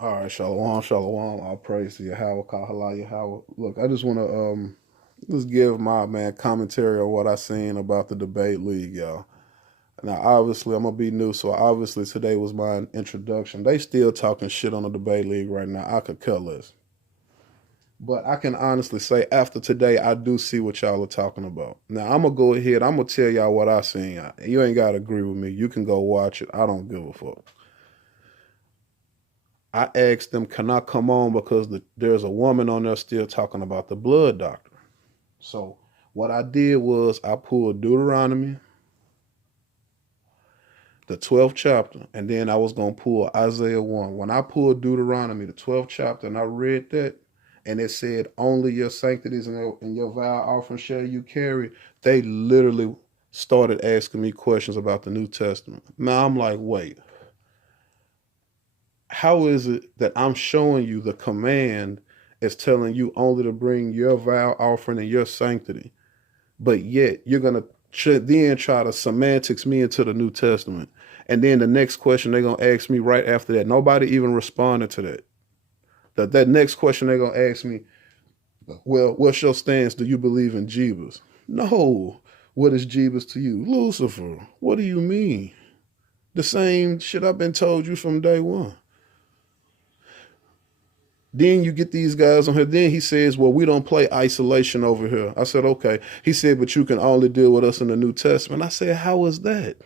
All right, shalom, shalom. All praise to Yahweh, Kahala Yahweh. Look, I just want to just give my commentary on what I seen about the debate league, y'all. Now, obviously, I'm gonna be new, so obviously today was my introduction. They still talking shit on the debate league right now. I could care less, but I can honestly say after today, I do see what y'all are talking about. Now, I'm gonna go ahead. I'm gonna tell y'all what I seen. You ain't gotta agree with me. You can go watch it. I don't give a fuck. I asked them, can I come on because there's a woman on there still talking about the blood doctor. So what I did was I pulled Deuteronomy, the 12th chapter, and then I was going to pull Isaiah 1. When I pulled Deuteronomy, the 12th chapter, and I read that, and it said, only your sanctities and your vow offering shall you carry, they literally started asking me questions about the New Testament. Now I'm like, wait, how is it that I'm showing you the command is telling you only to bring your vow offering and your sanctity, but yet you're gonna then try to semantics me into the New Testament, and then the next question they're gonna ask me right after that, nobody even responded to that. That next question they're gonna ask me, well, what's your stance? Do you believe in Jeebus? No. What is Jeebus to you? Lucifer. What do you mean? The same shit I've been told you from day one. Then you get these guys on here. Then he says, well, we don't play isolation over here. I said, okay. He said, but you can only deal with us in the New Testament. I said, how is that?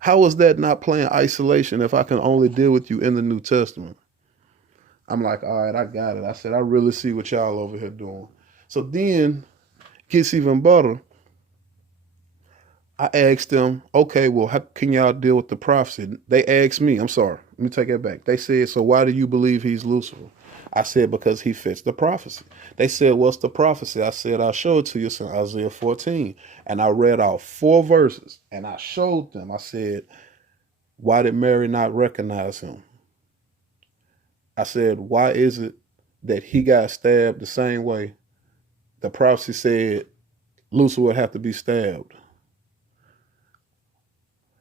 How is that not playing isolation if I can only deal with you in the New Testament? I'm like, all right, I got it. I said, I really see what y'all over here doing. So then gets even better. I asked them, okay, well, how can y'all deal with the prophecy? They asked me, I'm sorry, let me take that back. They said, so why do you believe he's Lucifer? I said, because he fits the prophecy. They said, what's the prophecy? I said, I'll show it to you. It's in Isaiah 14. And I read out 4 verses and I showed them. I said, why did Mary not recognize him? I said, why is it that he got stabbed the same way the prophecy said Lucifer would have to be stabbed?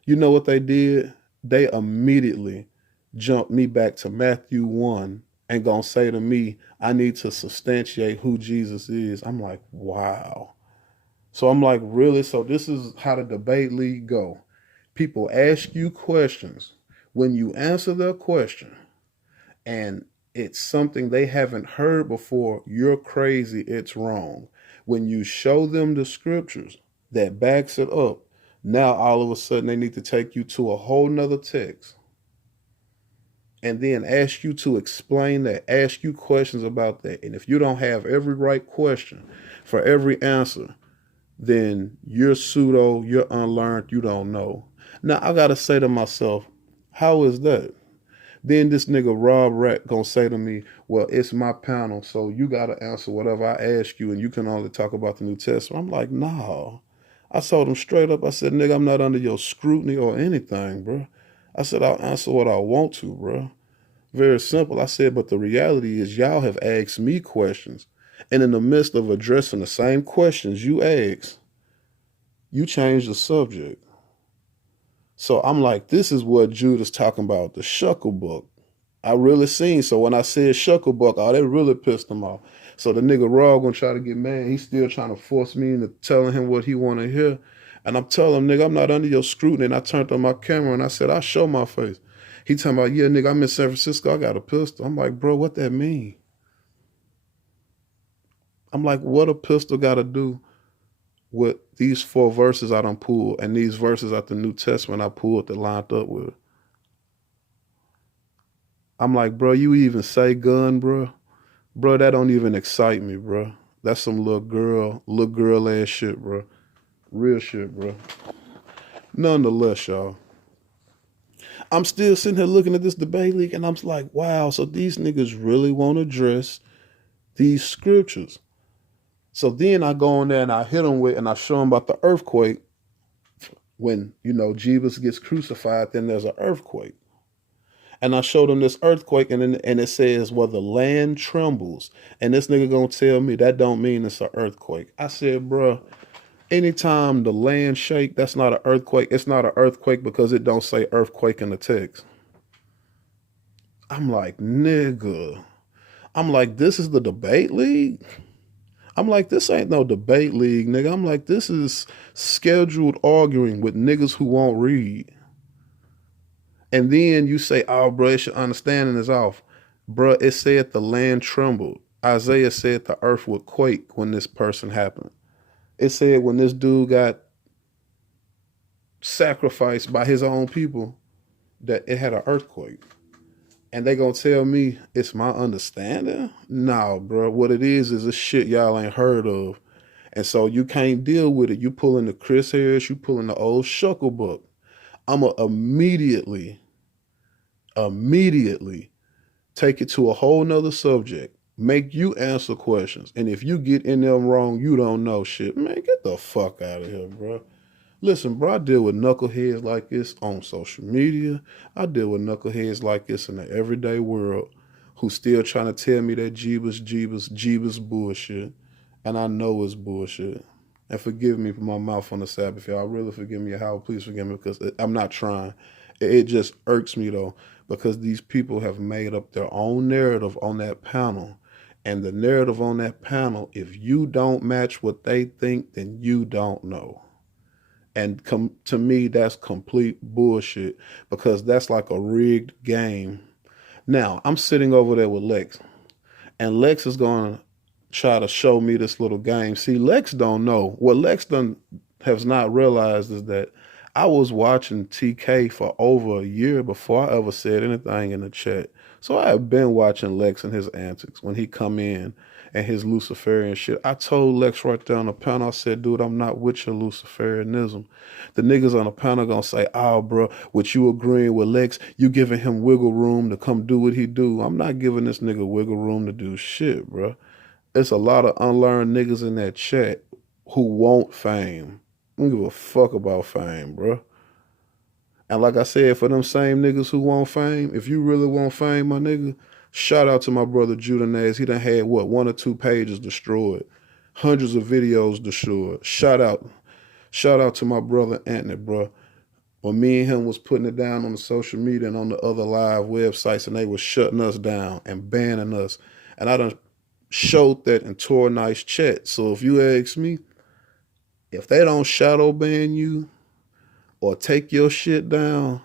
You know what they did? They immediately jumped me back to Matthew 1 and gonna say to me, I need to substantiate who Jesus is. I'm like, wow. So I'm like, really? So this is how the debate league go. People ask you questions. When you answer their question and it's something they haven't heard before, you're crazy, it's wrong. When you show them the scriptures that backs it up, now all of a sudden they need to take you to a whole nother text and then ask you to explain that, ask you questions about that. And if you don't have every right question for every answer, then you're pseudo, you're unlearned, you don't know. Now I gotta say to myself, how is that? Then this nigga Rob Rat gonna say to me, well, it's my panel, so you gotta answer whatever I ask you and you can only talk about the New Testament. I'm like, nah. I told him straight up, I said, nigga, I'm not under your scrutiny or anything, bro. I said, I'll answer what I want to, bro. Very simple. I said, but the reality is y'all have asked me questions. And in the midst of addressing the same questions you asked, you changed the subject. So I'm like, this is what Judah's talking about, the Shuckle book. I really seen. So when I said Shuckle book, oh, that really pissed him off. So the nigga Raw gonna try to get mad. He's still trying to force me into telling him what he want to hear. And I'm telling him, nigga, I'm not under your scrutiny. And I turned on my camera and I said, I show my face. He talking about, yeah, nigga, I'm in San Francisco. I got a pistol. I'm like, bro, what that mean? I'm like, what a pistol got to do with these 4 verses I done pulled and these verses out the New Testament I pulled that lined up with it? I'm like, bro, you even say gun, bro? Bro, that don't even excite me, bro. That's some little girl ass shit, bro. Real shit, bro. Nonetheless, y'all, I'm still sitting here looking at this debate league and I'm like, wow, so these niggas really want to address these scriptures. So then I go on there and I hit them with, and I show them about the earthquake. When, Jesus gets crucified, then there's an earthquake. And I showed them this earthquake, and it says, well, the land trembles. And this nigga gonna tell me that don't mean it's an earthquake. I said, bruh, anytime the land shake, that's not an earthquake. It's not an earthquake because it don't say earthquake in the text. I'm like, nigga. I'm like, this is the debate league? I'm like, this ain't no debate league, nigga. I'm like, this is scheduled arguing with niggas who won't read. And then you say, oh, bro, it's your understanding is off. Bro, it said the land trembled. Isaiah said the earth would quake when this person happened. It said when this dude got sacrificed by his own people that it had an earthquake. And they gonna tell me it's my understanding? No, bro. What it is a shit y'all ain't heard of. And so you can't deal with it. You pulling the Chris Harris, you pulling the old Shucklebuck. I'ma immediately take it to a whole nother subject. Make you answer questions. And if you get in them wrong, you don't know shit. Man, get the fuck out of here, bro. Listen, bro, I deal with knuckleheads like this on social media. I deal with knuckleheads like this in the everyday world who still trying to tell me that Jeebus bullshit. And I know it's bullshit. And forgive me for my mouth on the Sabbath, y'all. Really forgive me. How please forgive me because I'm not trying. It just irks me though because these people have made up their own narrative on that panel. And the narrative on that panel, if you don't match what they think, then you don't know. And to me, that's complete bullshit because that's like a rigged game. Now, I'm sitting over there with Lex, and Lex is going to try to show me this little game. See, Lex don't know. What Lex has not realized is that I was watching TK for over a year before I ever said anything in the chat. So I have been watching Lex and his antics when he come in and his Luciferian shit. I told Lex right there on the panel, I said, dude, I'm not with your Luciferianism. The niggas on the panel gonna say, oh, bro, with you agreeing with Lex, you giving him wiggle room to come do what he do. I'm not giving this nigga wiggle room to do shit, bro. It's a lot of unlearned niggas in that chat who want fame. I don't give a fuck about fame, bro. And like I said, for them same niggas who want fame, if you really want fame, my nigga, shout out to my brother Judanaz. He done had, what, 1 or 2 pages destroyed. Hundreds of videos destroyed. Shout out. Shout out to my brother Anthony, bro. When me and him was putting it down on the social media and on the other live websites and they was shutting us down and banning us. And I done showed that in Tor Nice chat. So if you ask me, if they don't shadow ban you or take your shit down,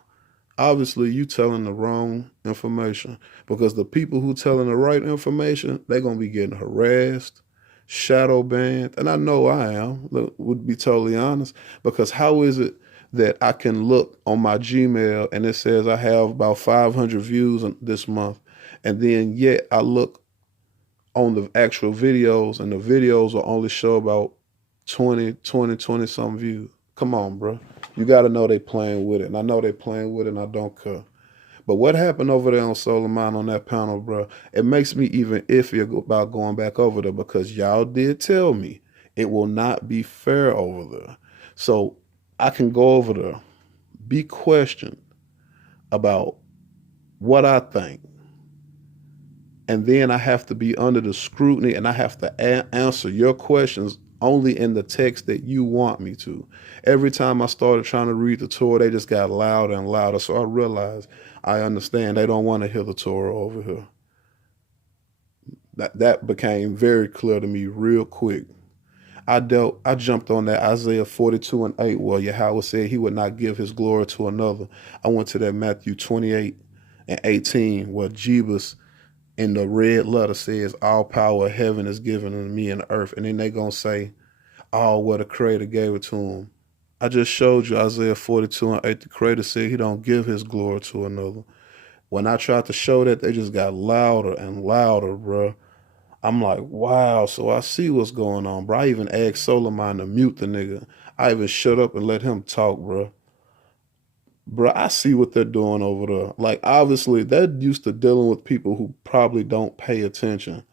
obviously you telling the wrong information because the people who telling the right information, they're going to be getting harassed, shadow banned. And I know I am, would be totally honest, because how is it that I can look on my Gmail and it says I have about 500 views this month, and then yet I look on the actual videos and the videos will only show about 20 some views. Come on, bro. You got to know they playing with it. And I know they playing with it and I don't care. But what happened over there on Solomon on that panel, bro, it makes me even iffy about going back over there because y'all did tell me it will not be fair over there. So I can go over there, be questioned about what I think, and then I have to be under the scrutiny and I have to answer your questions only in the text that you want me to. Every time I started trying to read the Torah, they just got louder and louder. So I realized, I understand they don't want to hear the Torah over here. That became very clear to me real quick. I jumped on that Isaiah 42:8 where Yahweh said he would not give his glory to another. I went to that Matthew 28:18 where Jebus in the red letter says, all power of heaven is given to me and earth. And then they going to say, oh, well, the Creator gave it to him. I just showed you Isaiah 42:8. The Creator said he don't give his glory to another. When I tried to show that, they just got louder and louder, bro. I'm like, wow, so I see what's going on, bro. I even asked Solomon to mute the nigga. I even shut up and let him talk, bro. Bro, I see what they're doing over there. Like, obviously, they're used to dealing with people who probably don't pay attention.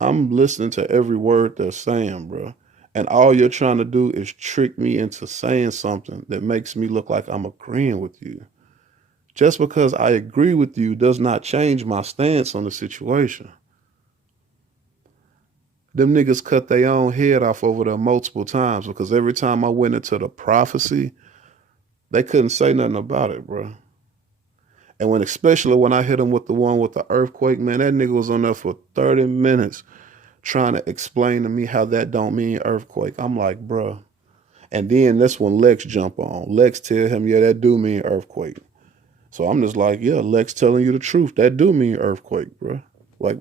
I'm listening to every word they're saying, bro. And all you're trying to do is trick me into saying something that makes me look like I'm agreeing with you. Just because I agree with you does not change my stance on the situation. Them niggas cut their own head off over there multiple times because every time I went into the prophecy, they couldn't say nothing about it, bro. And especially when I hit him with the one with the earthquake, man, that nigga was on there for 30 minutes trying to explain to me how that don't mean earthquake. I'm like, bruh. And then that's when Lex jump on. Lex tell him, yeah, that do mean earthquake. So I'm just like, yeah, Lex telling you the truth. That do mean earthquake, bruh. Like,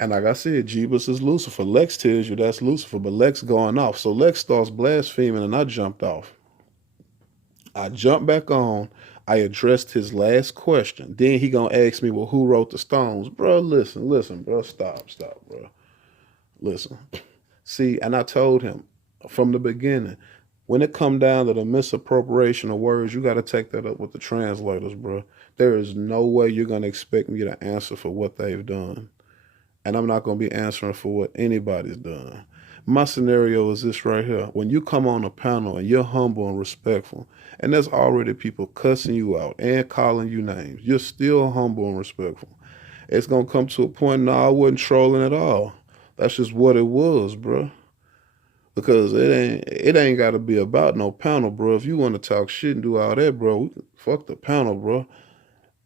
and like I said, Jeebus is Lucifer. Lex tells you that's Lucifer, but Lex going off. So Lex starts blaspheming, and I jumped off. I jumped back on. I addressed his last question. Then he gonna ask me, well, who wrote the Stones? Bro, listen, bro. Stop, bro. Listen. See, and I told him from the beginning, when it come down to the misappropriation of words, you got to take that up with the translators, bro. There is no way you're going to expect me to answer for what they've done. And I'm not going to be answering for what anybody's done. My scenario is this right here. When you come on a panel and you're humble and respectful, and there's already people cussing you out and calling you names, you're still humble and respectful. It's going to come to a point, no, I wasn't trolling at all. That's just what it was, bro. Because it ain't got to be about no panel, bro. If you want to talk shit and do all that, bro, fuck the panel, bro.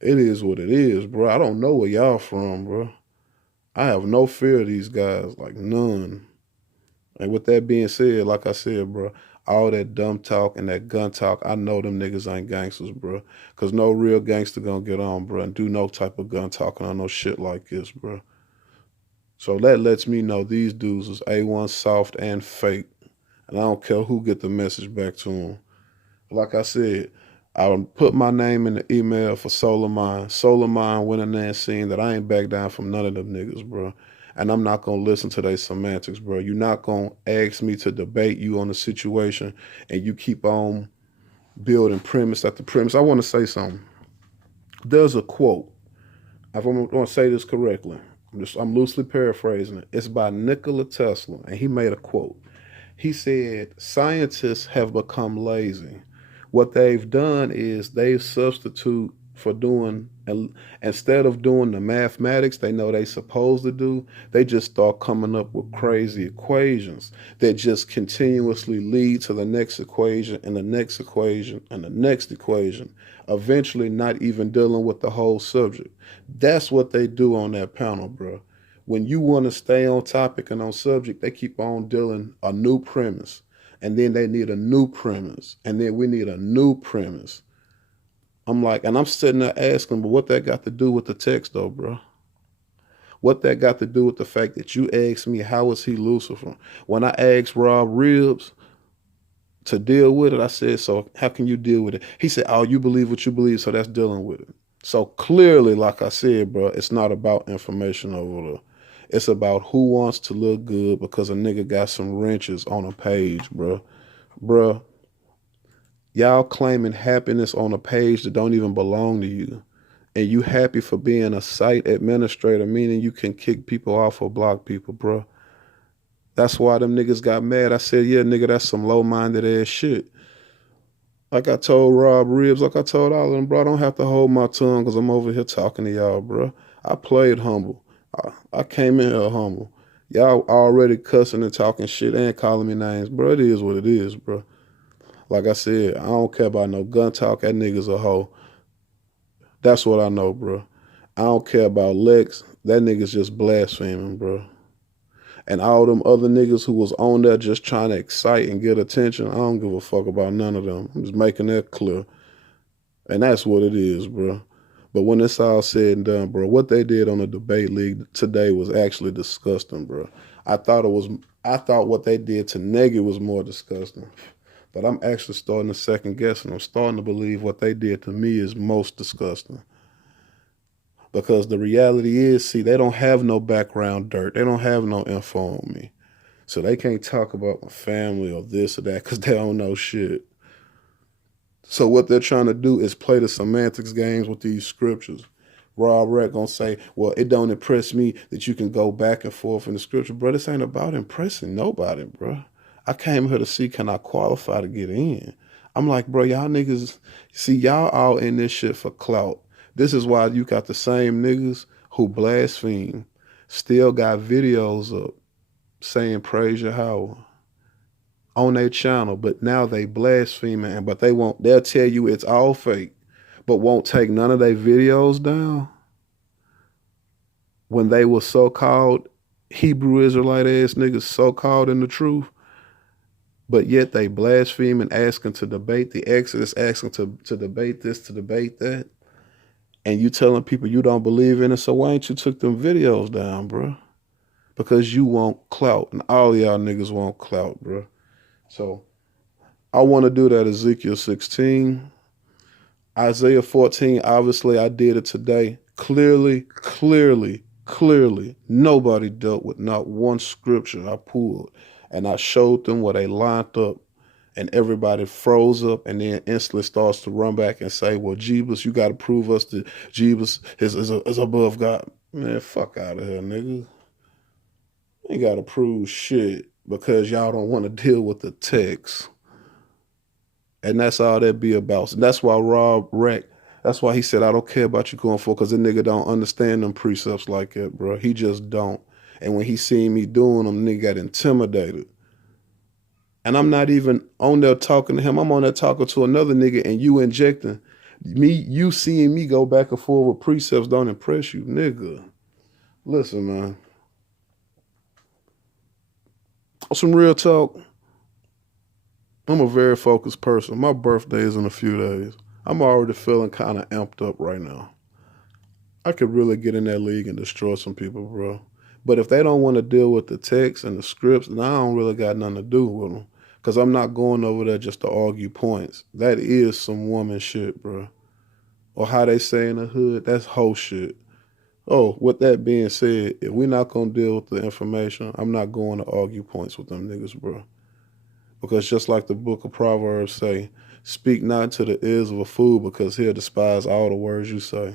It is what it is, bro. I don't know where y'all from, bro. I have no fear of these guys, like none. And with that being said, like I said, bro, all that dumb talk and that gun talk, I know them niggas ain't gangsters, bro. Because no real gangster gonna get on, bro, and do no type of gun talking on no shit like this, bro. So that lets me know these dudes is A1 soft and fake. And I don't care who get the message back to them. Like I said, I put my name in the email for Solar Mind. Solar Mind went in there and seen that I ain't back down from none of them niggas, bro. And I'm not going to listen to their semantics, bro. You're not going to ask me to debate you on the situation and you keep on building premise after premise. I want to say something. There's a quote. If I'm going to say this correctly, I'm loosely paraphrasing it. It's by Nikola Tesla, and he made a quote. He said, scientists have become lazy. What they've done is they've substitute for doing, instead of doing the mathematics they know they supposed to do, they just start coming up with crazy equations that just continuously lead to the next equation and the next equation and the next equation, eventually not even dealing with the whole subject. That's what they do on that panel, bro. When you want to stay on topic and on subject, they keep on dealing a new premise. And then they need a new premise. And then we need a new premise. I'm like, and I'm sitting there asking, but what that got to do with the text though, bro? What that got to do with the fact that you asked me, how is he Lucifer? When I asked Rob Reeves to deal with it, I said, so how can you deal with it? He said, oh, you believe what you believe, so that's dealing with it. So clearly, like I said, bro, it's not about information over there. It's about who wants to look good because a nigga got some wrenches on a page, bro. Bruh, y'all claiming happiness on a page that don't even belong to you. And you happy for being a site administrator, meaning you can kick people off or block people, bro. That's why them niggas got mad. I said, yeah, nigga, that's some low-minded ass shit. Like I told Rob Reeves, like I told all of them, bro, I don't have to hold my tongue because I'm over here talking to y'all, bro. I played humble. I came in here humble. Y'all already cussing and talking shit and calling me names, bro. It is what it is, bro. Like I said, I don't care about no gun talk. That nigga's a hoe. That's what I know, bro. I don't care about Lex. That nigga's just blaspheming, bro. And all them other niggas who was on there just trying to excite and get attention, I don't give a fuck about none of them. I'm just making that clear. And that's what it is, bro. But when it's all said and done, bro, what they did on the debate league today was actually disgusting, bro. I thought what they did to Negi was more disgusting. But I'm actually starting to second guess, and I'm starting to believe what they did to me is most disgusting. Because the reality is, see, they don't have no background dirt. They don't have no info on me. So they can't talk about my family or this or that because they don't know shit. So what they're trying to do is play the semantics games with these scriptures. Rob Rett gonna say, well, it don't impress me that you can go back and forth in the scripture. Bro, this ain't about impressing nobody, bro. I came here to see, can I qualify to get in? I'm like, bro, y'all niggas, see, y'all all in this shit for clout. This is why you got the same niggas who blaspheme, still got videos up saying praise Yahweh on their channel, but now they blaspheming, but they'll tell you it's all fake. but won't take none of their videos down when they were so-called Hebrew Israelite ass niggas so-called in the truth, but yet they blaspheme and asking to debate the Exodus, asking to debate this, to debate that, and you telling people you don't believe in it, so why ain't you took them videos down, bro? Because you want clout, and all y'all niggas want clout, bro. So I want to do that Ezekiel 16. Isaiah 14, obviously I did it today. Clearly, nobody dealt with not one scripture I pulled. And I showed them where they lined up, and everybody froze up and then instantly starts to run back and say, well, Jeebus, you got to prove us that Jeebus is above God. Man, fuck out of here, nigga. You ain't got to prove shit because y'all don't want to deal with the text. And that's all that be about. And that's why Rob Rack, that's why he said, I don't care about you going for, because the nigga don't understand them precepts like that, bro. He just don't. And when he seen me doing them, nigga got intimidated. And I'm not even on there talking to him. I'm on there talking to another nigga, and you injecting me, you seeing me go back and forth with precepts don't impress you, nigga. Listen, man. Some real talk. I'm a very focused person. My birthday is in a few days. I'm already feeling kind of amped up right now. I could really get in that league and destroy some people, bro. But if they don't want to deal with the text and the scripts, then I don't really got nothing to do with them. Because I'm not going over there just to argue points. That is some woman shit, bro. Or how they say in the hood, that's hoe shit. Oh, with that being said, if we're not going to deal with the information, I'm not going to argue points with them niggas, bro. Because just like the book of Proverbs say, speak not to the ears of a fool because he'll despise all the words you say.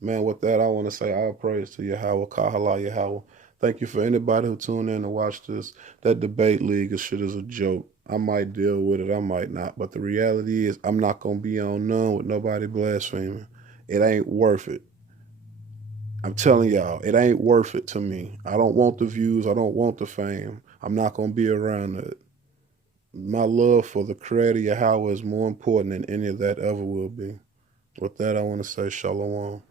Man, with that, I want to say all praise to Yahweh, Kahala Yahweh. Thank you for anybody who tuned in to watch this. That debate league of shit is a joke. I might deal with it, I might not. But the reality is I'm not going to be on none with nobody blaspheming. It ain't worth it. I'm telling y'all, it ain't worth it to me. I don't want the views. I don't want the fame. I'm not going to be around it. My love for the Creator Yahweh is more important than any of that ever will be. With that, I want to say shalom.